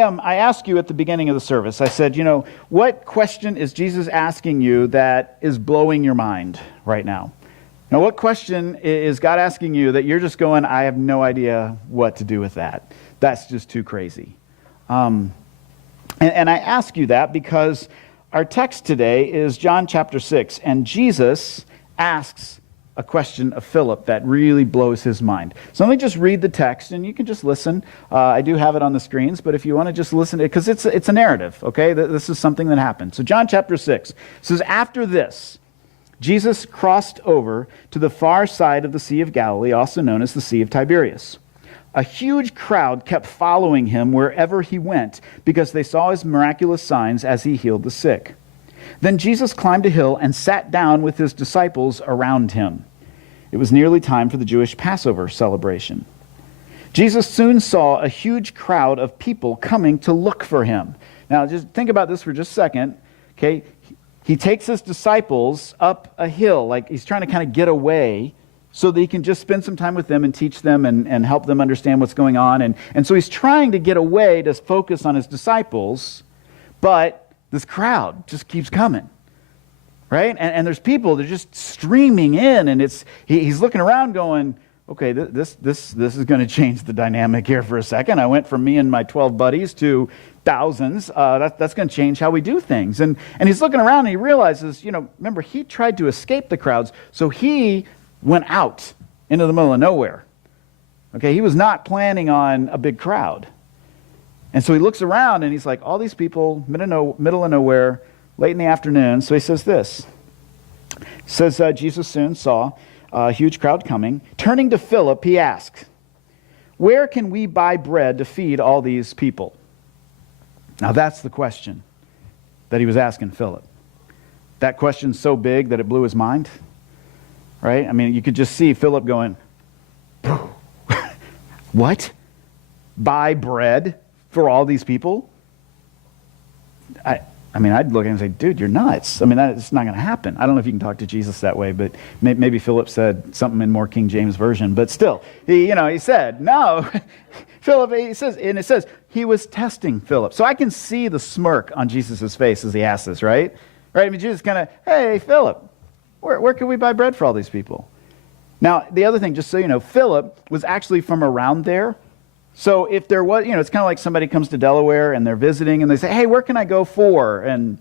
I asked you at the beginning of the service, I said, what question is Jesus asking you that is blowing your mind right now? Now, what question is God asking you that you're just going, I have no idea what to do with that. That's just too crazy. And I ask you that because our text today is John chapter 6, and Jesus asks a question of Philip that really blows his mind. So let me just read the text, and you can just listen. I do have it on the screens, but if you want to just listen, because it's a narrative, okay? This is something that happened. So John chapter 6 says, after this, Jesus crossed over to the far side of the Sea of Galilee, also known as the Sea of Tiberias. A huge crowd kept following him wherever he went because they saw his miraculous signs as he healed the sick. Then Jesus climbed a hill and sat down with his disciples around him. It was nearly time for the Jewish Passover celebration. Jesus soon saw a huge crowd of people coming to look for him. Now, just think about this for just a second, okay? He takes his disciples up a hill, like he's trying to kind of get away so that he can just spend some time with them and teach them and help them understand what's going on. And so he's trying to get away to focus on his disciples, but this crowd just keeps coming, right? And there's people, they're just streaming in, and he's looking around going, okay, this is going to change the dynamic here for a second. I went from me and my 12 buddies to thousands. That's going to change how we do things. And he's looking around and he realizes, remember, he tried to escape the crowds, so he went out into the middle of nowhere. Okay, he was not planning on a big crowd. And so he looks around and he's like, all these people, middle of nowhere, late in the afternoon. So he says this. He says, Jesus soon saw a huge crowd coming. Turning to Philip, he asked, where can we buy bread to feed all these people? Now that's the question that he was asking Philip. That question's so big that it blew his mind, right? I mean, you could just see Philip going, what? Buy bread for all these people? I mean, I'd look at him and say, dude, you're nuts. I mean, it's not going to happen. I don't know if you can talk to Jesus that way, but maybe Philip said something in more King James Version. But still, he said, no. Philip, it says, he was testing Philip. So I can see the smirk on Jesus' face as he asked this, right? Right? I mean, Jesus kind of, hey, Philip, where can we buy bread for all these people? Now, the other thing, just so you know, Philip was actually from around there. So if there was, it's kind of like somebody comes to Delaware and they're visiting and they say, hey, where can I go for? And,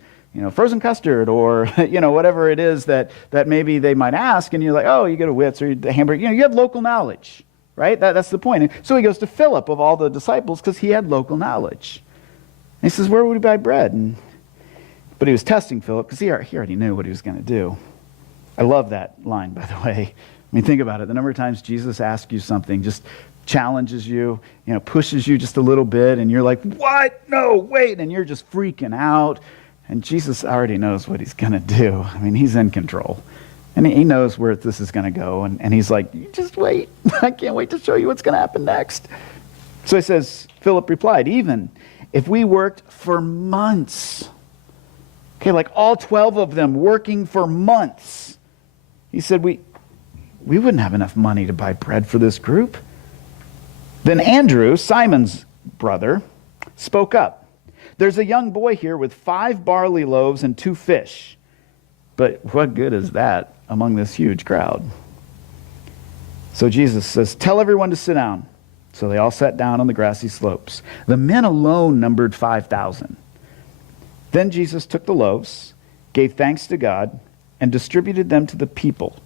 frozen custard or, whatever it is that maybe they might ask. And you're like, oh, you go to Wits or the Hamburger. You have local knowledge, right? That's the point. And so he goes to Philip of all the disciples because he had local knowledge. And he says, where would we buy bread? But he was testing Philip because he already knew what he was going to do. I love that line, by the way. I mean, think about it. The number of times Jesus asks you something, just challenges you, pushes you just a little bit, and you're like, what? No, wait, and you're just freaking out. And Jesus already knows what he's going to do. I mean, he's in control. And he knows where this is going to go. And he's like, you just wait. I can't wait to show you what's going to happen next. So he says, Philip replied, even if we worked for months, okay, like all 12 of them working for months, he said, we wouldn't have enough money to buy bread for this group. Then Andrew, Simon's brother, spoke up. There's a young boy here with 5 barley loaves and 2 fish. But what good is that among this huge crowd? So Jesus says, tell everyone to sit down. So they all sat down on the grassy slopes. The men alone numbered 5,000. Then Jesus took the loaves, gave thanks to God, and distributed them to the people.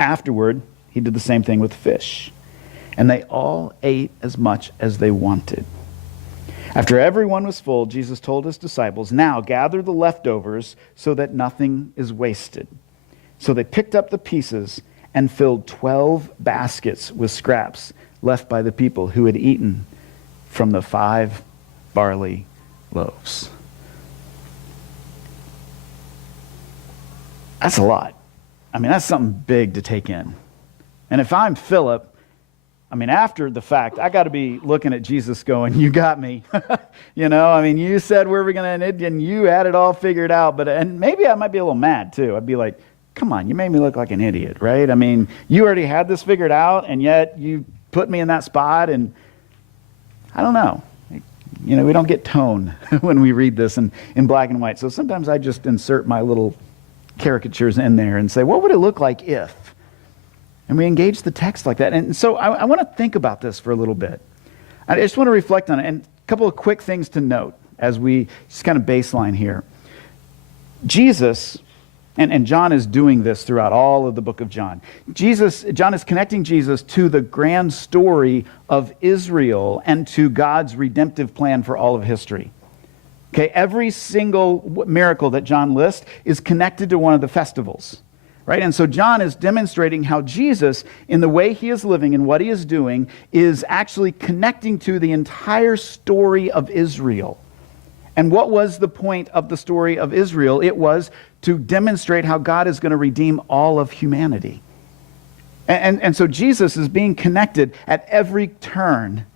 Afterward, he did the same thing with fish. And they all ate as much as they wanted. After everyone was full, Jesus told his disciples, now gather the leftovers so that nothing is wasted. So they picked up the pieces and filled 12 baskets with scraps left by the people who had eaten from the 5 barley loaves. That's a lot. I mean, that's something big to take in. And if I'm Philip, after the fact, I got to be looking at Jesus going, you got me. You said where we're going to end, and you had it all figured out. And maybe I might be a little mad too. I'd be like, come on, you made me look like an idiot, right? You already had this figured out, and yet you put me in that spot, and I don't know. we don't get tone when we read this in black and white. So sometimes I just insert my little caricatures in there and say, what would it look like if? And we engage the text like that. And so I want to think about this for a little bit. I just want to reflect on it. And a couple of quick things to note as we just kind of baseline here. Jesus, and John is doing this throughout all of the book of John. John is connecting Jesus to the grand story of Israel and to God's redemptive plan for all of history. Okay, every single miracle that John lists is connected to one of the festivals. Right? And so John is demonstrating how Jesus, in the way he is living and what he is doing, is actually connecting to the entire story of Israel. And what was the point of the story of Israel? It was to demonstrate how God is going to redeem all of humanity. And so Jesus is being connected at every turn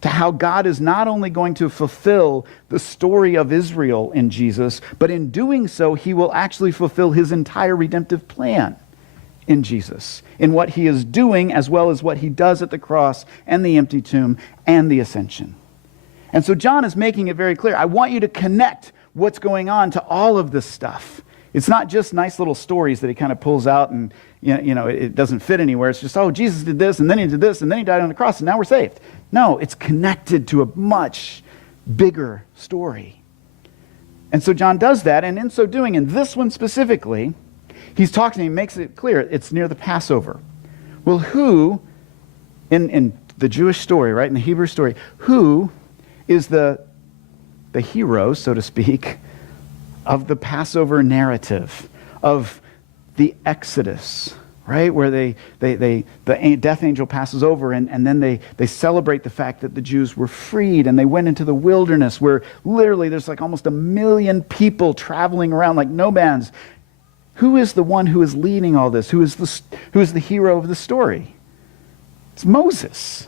to how God is not only going to fulfill the story of Israel in Jesus, but in doing so, he will actually fulfill his entire redemptive plan in Jesus, in what he is doing, as well as what he does at the cross and the empty tomb and the ascension. And so John is making it very clear. I want you to connect what's going on to all of this stuff. It's not just nice little stories that he kind of pulls out and it doesn't fit anywhere. It's just, oh, Jesus did this, and then he did this, and then he died on the cross, and now we're saved. No, it's connected to a much bigger story. And so John does that, and in so doing, in this one specifically, he's talking, he makes it clear, it's near the Passover. Well, who, in the Jewish story, right, in the Hebrew story, who is the hero, so to speak, of the Passover narrative, of the Exodus, right? Where the death angel passes over and then they celebrate the fact that the Jews were freed and they went into the wilderness where literally there's like almost 1 million people traveling around like nomads. Who is the one who is leading all this? Who is the hero of the story? It's Moses.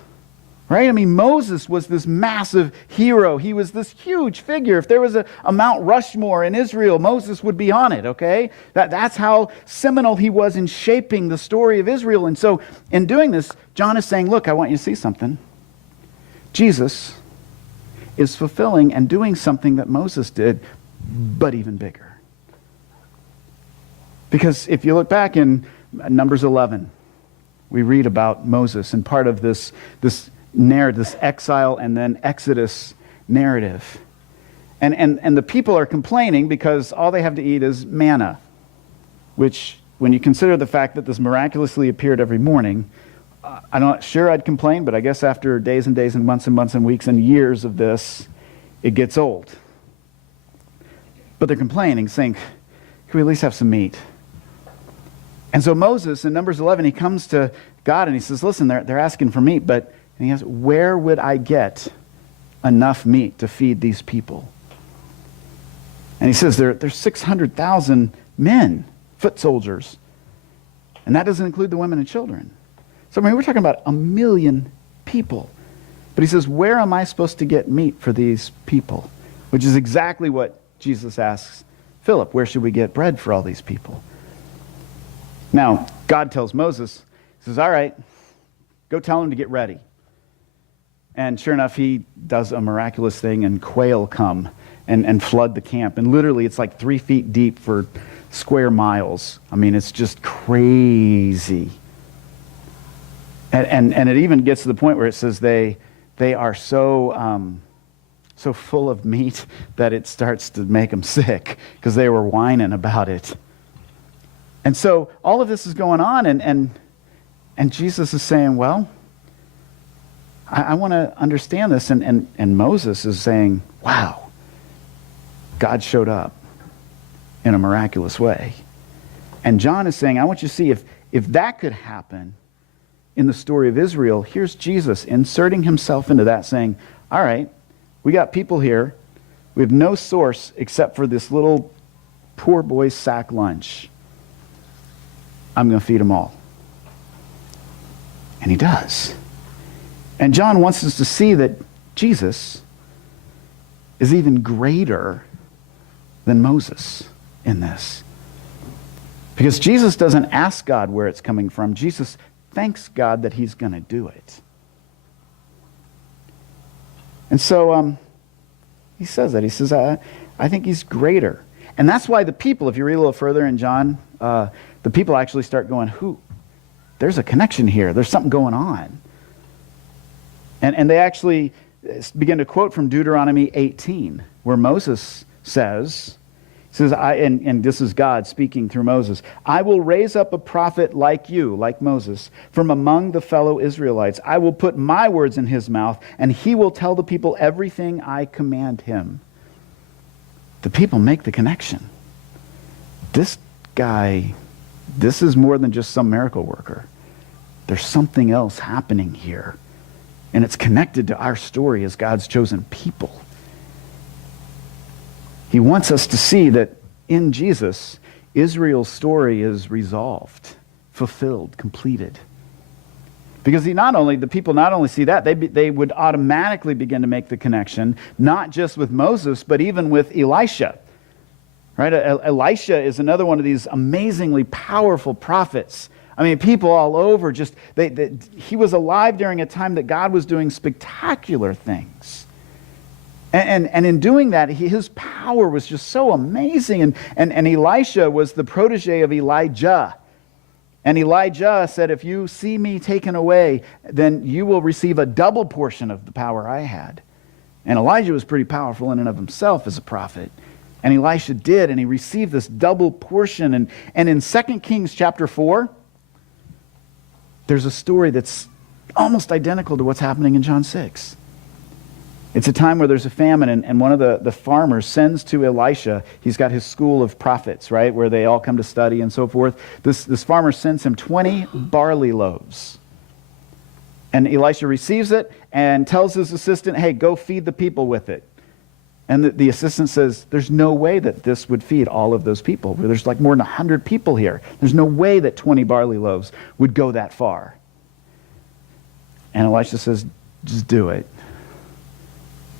Right? I mean, Moses was this massive hero. He was this huge figure. If there was a Mount Rushmore in Israel, Moses would be on it, okay? That's how seminal he was in shaping the story of Israel. And so in doing this, John is saying, look, I want you to see something. Jesus is fulfilling and doing something that Moses did, but even bigger. Because if you look back in Numbers 11, we read about Moses and part of this narrative, this exile and then Exodus narrative. And the people are complaining because all they have to eat is manna, which, when you consider the fact that this miraculously appeared every morning, I'm not sure I'd complain, but I guess after days and days and months and weeks and years of this, it gets old. But they're complaining, saying, can we at least have some meat? And so Moses, in Numbers 11, he comes to God and he says, listen, they're asking for meat, but and he asks, where would I get enough meat to feed these people? And he says, there's 600,000 men, foot soldiers. And that doesn't include the women and children. So I mean, we're talking about 1 million people. But he says, where am I supposed to get meat for these people? Which is exactly what Jesus asks Philip. Where should we get bread for all these people? Now, God tells Moses, he says, all right, go tell them to get ready. And sure enough, he does a miraculous thing, and quail come and flood the camp. And literally, it's like 3 feet deep for square miles. I mean, it's just crazy. And it even gets to the point where it says they are so full of meat that it starts to make them sick because they were whining about it. And so all of this is going on, and Jesus is saying, well, I want to understand this. And Moses is saying, wow, God showed up in a miraculous way. And John is saying, I want you to see if that could happen in the story of Israel, here's Jesus inserting himself into that, saying, all right, we got people here. We have no source except for this little poor boy's sack lunch. I'm going to feed them all. And he does. And John wants us to see that Jesus is even greater than Moses in this. Because Jesus doesn't ask God where it's coming from. Jesus thanks God that he's going to do it. And so He says that. He says, I think he's greater. And that's why the people, if you read a little further in John, the people actually start going, there's a connection here. There's something going on. And they actually begin to quote from Deuteronomy 18, where Moses says, and this is God speaking through Moses, I will raise up a prophet like you, like Moses, from among the fellow Israelites. I will put my words in his mouth, and he will tell the people everything I command him. The people make the connection. This guy, this is more than just some miracle worker. There's something else happening here. And it's connected to our story as God's chosen people. He wants us to see that in Jesus, Israel's story is resolved, fulfilled, completed. Because the people not only see that, they would automatically begin to make the connection, not just with Moses, but even with Elisha. Right? Elisha is another one of these amazingly powerful prophets. I mean, people all over he was alive during a time that God was doing spectacular things. And in doing that, his power was just so amazing. And Elisha was the protege of Elijah. And Elijah said, if you see me taken away, then you will receive a double portion of the power I had. And Elijah was pretty powerful in and of himself as a prophet. And Elisha did, and he received this double portion. And in 2 Kings chapter 4, there's a story that's almost identical to what's happening in John 6. It's a time where there's a famine, and one of the farmers sends to Elisha. He's got his school of prophets, right, where they all come to study and so forth. This farmer sends him 20 barley loaves. And Elisha receives it and tells his assistant, hey, go feed the people with it. And the assistant says, there's no way that this would feed all of those people. There's like more than 100 people here. There's no way that 20 barley loaves would go that far. And Elisha says, just do it.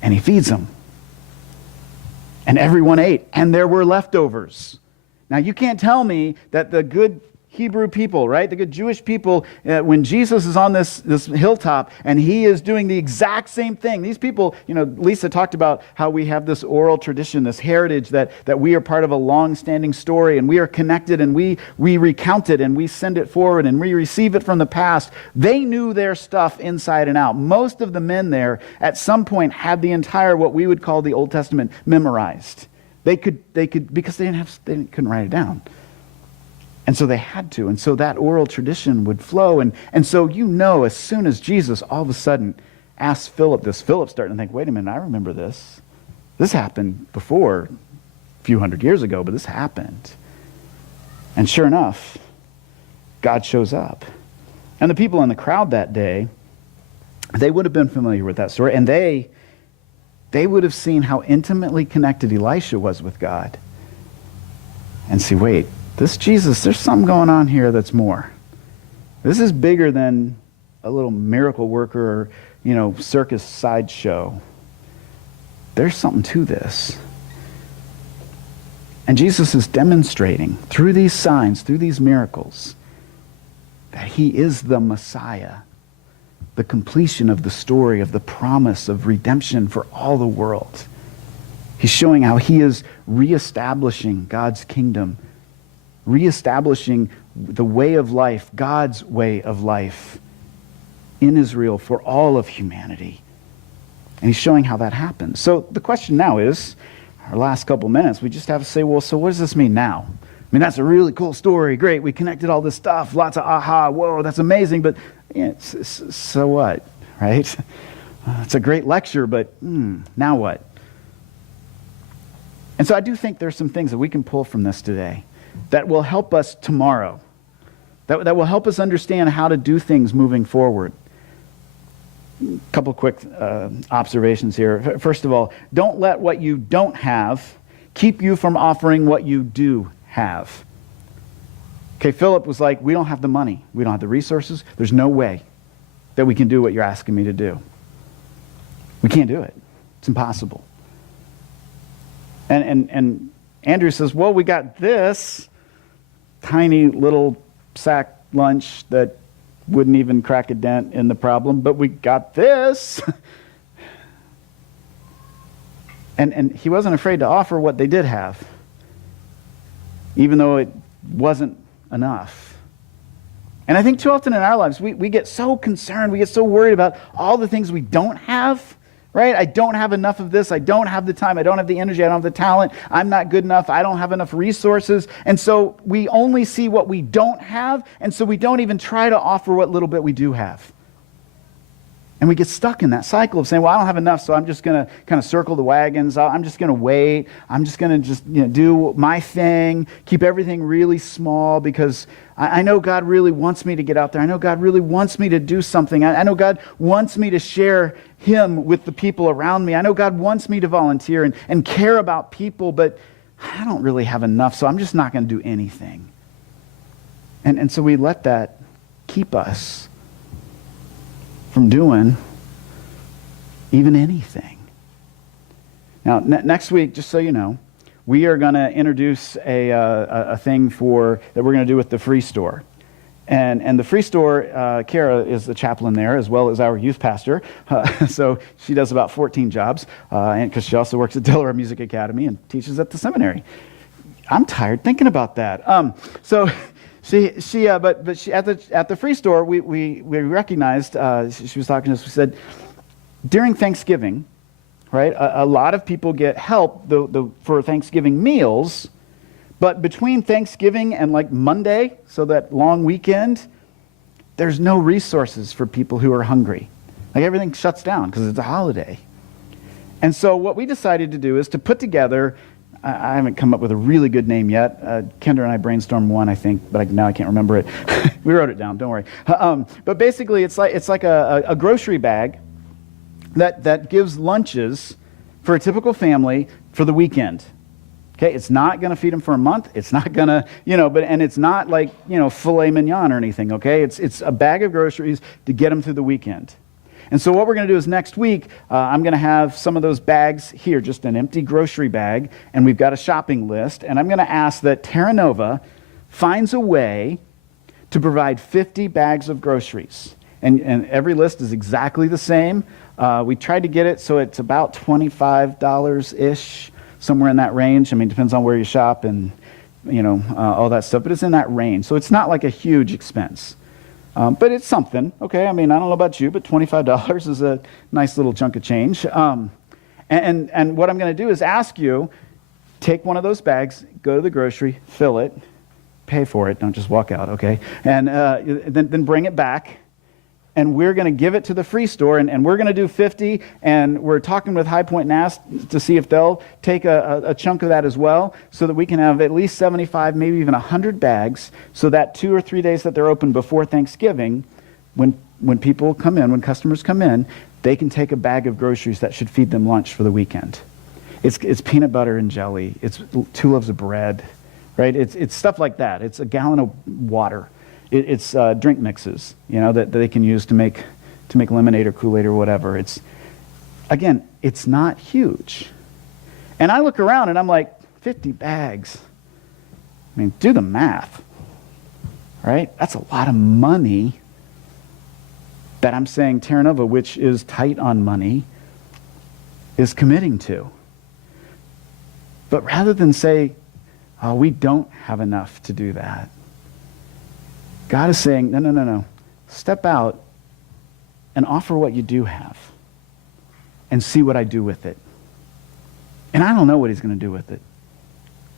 And he feeds them. And everyone ate. And there were leftovers. Now, you can't tell me that the good Hebrew people, right, the good Jewish people, when Jesus is on this hilltop and he is doing the exact same thing. These people, Lisa talked about how we have this oral tradition, this heritage that we are part of a long-standing story, and we are connected, and we recount it and we send it forward and we receive it from the past. They knew their stuff inside and out. Most of the men there at some point had the entire, what we would call the Old Testament, memorized. They could because they couldn't write it down. And so they had to. And so that oral tradition would flow. And so as soon as Jesus all of a sudden asked Philip this, Philip's starting to think, wait a minute, I remember this. This happened before, a few hundred years ago, but this happened. And sure enough, God shows up. And the people in the crowd that day, they would have been familiar with that story. And they would have seen how intimately connected Elisha was with God. And see, wait, this Jesus, there's something going on here that's more. This is bigger than a little miracle worker or, circus sideshow. There's something to this. And Jesus is demonstrating through these signs, through these miracles, that he is the Messiah, the completion of the story, of the promise of redemption for all the world. He's showing how he is reestablishing God's kingdom, reestablishing the way of life, God's way of life in Israel for all of humanity. And he's showing how that happens. So the question now is, our last couple minutes, we just have to say, well, so what does this mean now? I mean, that's a really cool story. Great, we connected all this stuff. Lots of aha, whoa, that's amazing. But so what, right? It's a great lecture, but now what? And so I do think there's some things that we can pull from this today that will help us tomorrow, that will help us understand how to do things moving forward. A couple quick observations here. First of all, don't let what you don't have keep you from offering what you do have. Okay, Philip was like, we don't have the money. We don't have the resources. There's no way that we can do what you're asking me to do. We can't do it. It's impossible. And Andrew says, well, we got this tiny little sack lunch that wouldn't even crack a dent in the problem, but we got this. And he wasn't afraid to offer what they did have, even though it wasn't enough. And I think too often in our lives, we get so concerned, we get so worried about all the things we don't have, right? I don't have enough of this, I don't have the time, I don't have the energy, I don't have the talent, I'm not good enough, I don't have enough resources. And so we only see what we don't have, and so we don't even try to offer what little bit we do have. And we get stuck in that cycle of saying, well, I don't have enough, so I'm just going to kind of circle the wagons. I'm just going to wait. I'm just going to do my thing, keep everything really small because I know God really wants me to get out there. I know God really wants me to do something. I know God wants me to share Him with the people around me. I know God wants me to volunteer and care about people, but I don't really have enough, so I'm just not going to do anything. And so we let that keep us from doing even anything. Now, next week, just so you know, we are going to introduce a thing that we're going to do with the free store. And the free store, Kara is the chaplain there, as well as our youth pastor. So she does about 14 jobs, and because she also works at Delaware Music Academy and teaches at the seminary. I'm tired thinking about that. She at the free store, we recognized, she was talking to us, we said, during Thanksgiving, right, a lot of people get help for Thanksgiving meals, but between Thanksgiving and like Monday, so that long weekend, there's no resources for people who are hungry. Like everything shuts down because it's a holiday. And so what we decided to do is to put together, I haven't come up with a really good name yet. Kendra and I brainstormed one, I think, but now I can't remember it. We wrote it down, don't worry. But basically, it's like a grocery bag that gives lunches for a typical family for the weekend. Okay, it's not going to feed them for a month. It's not going to, and it's not like, filet mignon or anything, okay? It's a bag of groceries to get them through the weekend. And so what we're going to do is next week, I'm going to have some of those bags here, just an empty grocery bag, and we've got a shopping list, and I'm going to ask that Terra Nova finds a way to provide 50 bags of groceries. And every list is exactly the same. We tried to get it so it's about $25-ish, somewhere in that range. I mean, it depends on where you shop and, all that stuff, but it's in that range. So it's not like a huge expense. But it's something, okay? I mean, I don't know about you, but $25 is a nice little chunk of change. And what I'm going to do is ask you, take one of those bags, go to the grocery, fill it, pay for it, don't just walk out, okay? And then bring it back, and we're going to give it to the free store, and we're going to do 50, and we're talking with High Point and ask to see if they'll take a chunk of that as well, so that we can have at least 75, maybe even 100 bags, so that 2 or 3 days that they're open before Thanksgiving, when people come in, when customers come in, they can take a bag of groceries that should feed them lunch for the weekend. It's peanut butter and jelly. It's 2 loaves of bread, right? It's stuff like that. It's a gallon of water. It's drink mixes, that they can use to make lemonade or Kool-Aid or whatever. It's not huge. And I look around and I'm like, 50 bags. I mean, do the math, right? That's a lot of money that I'm saying Terra Nova, which is tight on money, is committing to. But rather than say, oh, we don't have enough to do that, God is saying, no. Step out and offer what you do have and see what I do with it. And I don't know what He's going to do with it.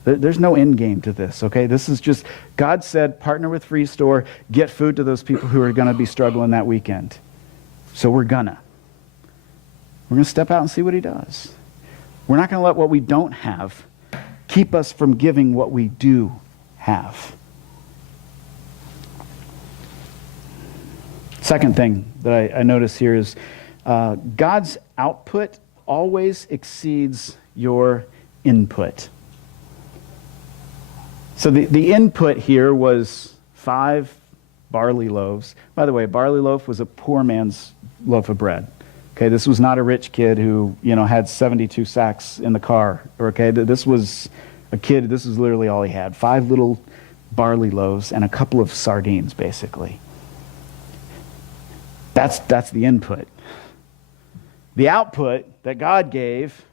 There's no end game to this, okay? This is just, God said, partner with Free Store, get food to those people who are going to be struggling that weekend. So we're going to step out and see what He does. We're not going to let what we don't have keep us from giving what we do have. Second thing that I notice here is God's output always exceeds your input. So the input here was 5 barley loaves. By the way, a barley loaf was a poor man's loaf of bread. Okay, this was not a rich kid who, had 72 sacks in the car. Okay, this was a kid, this is literally all he had. 5 little barley loaves and a couple of sardines, basically. That's the input. The output that God gave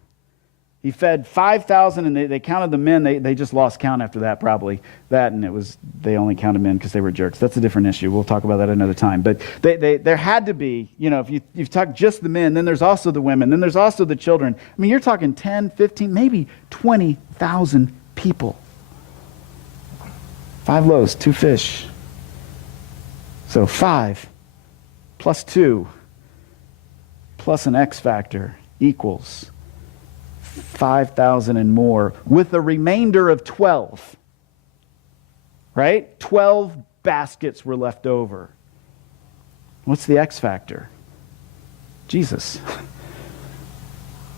He fed 5,000, and they counted the men. They just lost count after that, probably. That, and they only counted men because they were jerks. That's a different issue. We'll talk about that another time. But there had to be, if you've talked just the men, then there's also the women, then there's also the children. I mean, you're talking 10, 15, maybe 20,000 people. 5 loaves, 2 fish. So 5 plus 2 plus an X factor equals 5,000 and more, with a remainder of 12. Right? 12 baskets were left over. What's the X factor? Jesus.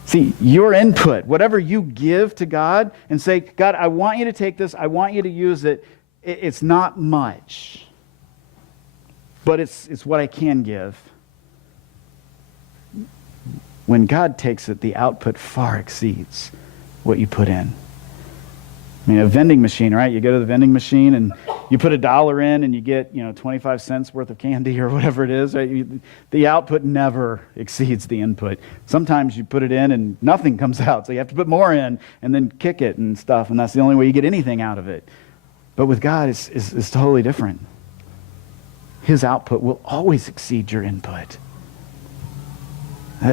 See, your input, whatever you give to God and say, God, I want you to take this, I want you to use it, it's not much, but it's what I can give. When God takes it, the output far exceeds what you put in. I mean, a vending machine, right? You go to the vending machine and you put $1 in and you get, 25 cents worth of candy or whatever it is, right? The output never exceeds the input. Sometimes you put it in and nothing comes out, so you have to put more in and then kick it and stuff, and that's the only way you get anything out of it. But with God, it's totally different. His output will always exceed your input.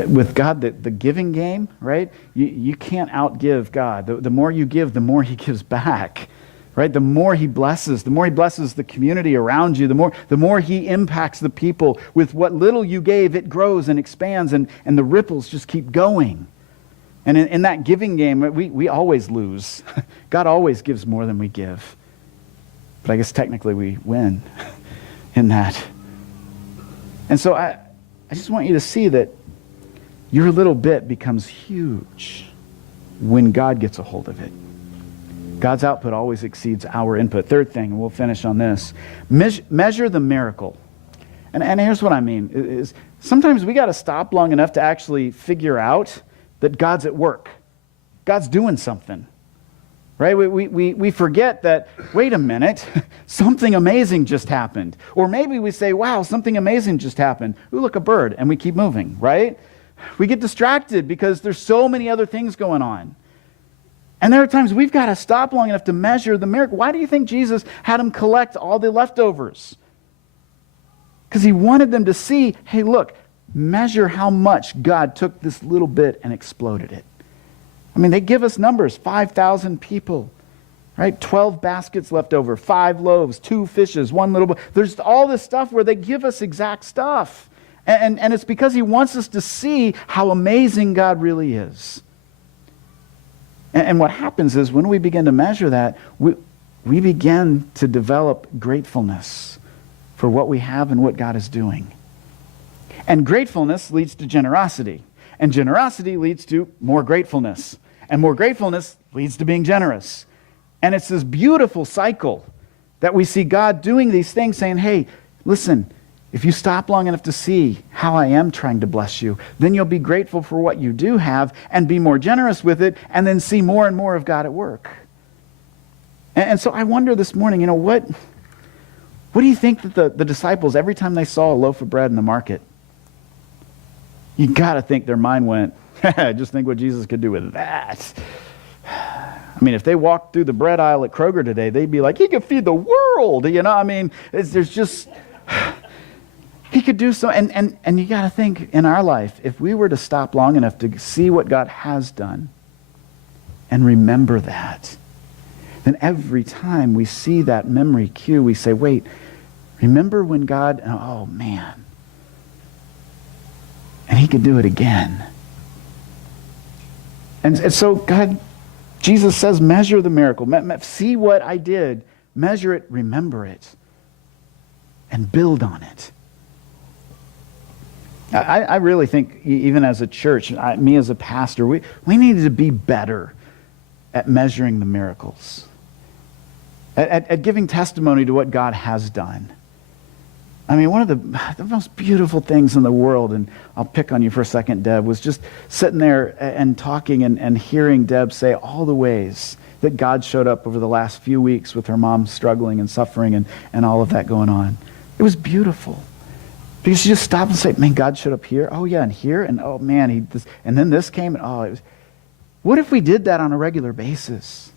With God, the giving game, right? You can't outgive God. The more you give, the more he gives back, right? The more he blesses the community around you, the more he impacts the people. With what little you gave, it grows and expands, and the ripples just keep going. And in that giving game, we always lose. God always gives more than we give. But I guess technically we win in that. And so I just want you to see that your little bit becomes huge when God gets a hold of it. God's output always exceeds our input. Third thing, and we'll finish on this. Measure the miracle. And here's what I mean. Is sometimes we got to stop long enough to actually figure out that God's at work. God's doing something. Right? We forget that, wait a minute, something amazing just happened. Or maybe we say, wow, something amazing just happened. Ooh, look, a bird, and we keep moving, right? We get distracted because there's so many other things going on. And there are times we've got to stop long enough to measure the miracle. Why do you think Jesus had them collect all the leftovers? Because he wanted them to see, hey, look, measure how much God took this little bit and exploded it. I mean, they give us numbers, 5,000 people, right? 12 baskets left over, 5 loaves, 2 fishes, 1 little boy. There's all this stuff where they give us exact stuff. And it's because he wants us to see how amazing God really is. And what happens is when we begin to measure that, we begin to develop gratefulness for what we have and what God is doing. And gratefulness leads to generosity. And generosity leads to more gratefulness. And more gratefulness leads to being generous. And it's this beautiful cycle that we see God doing these things, saying, hey, listen, if you stop long enough to see how I am trying to bless you, then you'll be grateful for what you do have and be more generous with it, and then see more and more of God at work. And so I wonder this morning, what do you think that the disciples, every time they saw a loaf of bread in the market, you got to think their mind went, just think what Jesus could do with that. I mean, if they walked through the bread aisle at Kroger today, they'd be like, he could feed the world, I mean, there's just... He could do so, and you got to think, in our life, if we were to stop long enough to see what God has done and remember that, then every time we see that memory cue, we say, wait, remember when God, oh man, and he could do it again. And so God, Jesus says, measure the miracle. See what I did. Measure it, remember it, and build on it. I really think, even as a church, me as a pastor, we need to be better at measuring the miracles, at giving testimony to what God has done. I mean, one of the most beautiful things in the world, and I'll pick on you for a second, Deb, was just sitting there and talking and hearing Deb say all the ways that God showed up over the last few weeks with her mom struggling and suffering and all of that going on. It was beautiful. Because you just stop and say, man, God showed up here. Oh, yeah, and here. And oh, man, and then this came. And oh, What if we did that on a regular basis?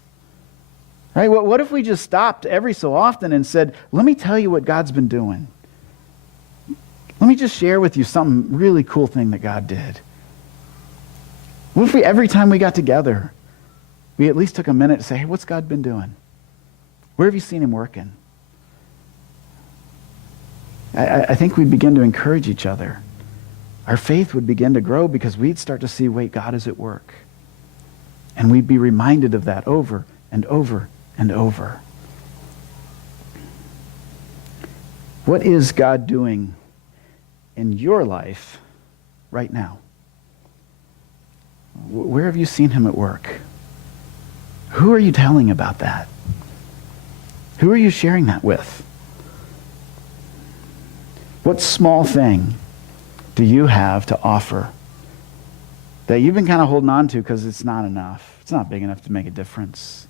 Right? What if we just stopped every so often and said, let me tell you what God's been doing. Let me just share with you some really cool thing that God did. What if every time we got together, we at least took a minute to say, hey, what's God been doing? Where have you seen him working? I think we'd begin to encourage each other. Our faith would begin to grow because we'd start to see, wait, God is at work. And we'd be reminded of that over and over and over. What is God doing in your life right now? Where have you seen him at work? Who are you telling about that? Who are you sharing that with? What small thing do you have to offer that you've been kind of holding on to because it's not enough? It's not big enough to make a difference.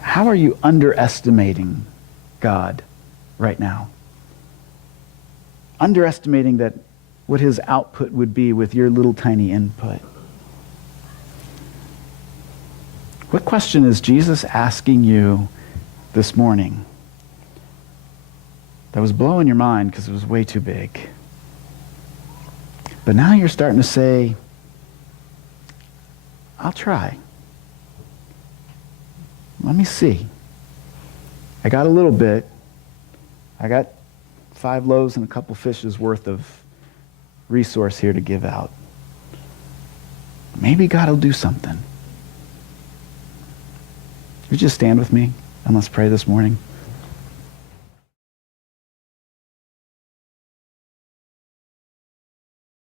How are you underestimating God right now? Underestimating that what his output would be with your little tiny input. What question is Jesus asking you this morning that was blowing your mind because it was way too big? But now you're starting to say, I'll try. Let me see. I got a little bit. I got 5 loaves and a couple fishes worth of resource here to give out. Maybe God will do something. Would you just stand with me and let's pray this morning?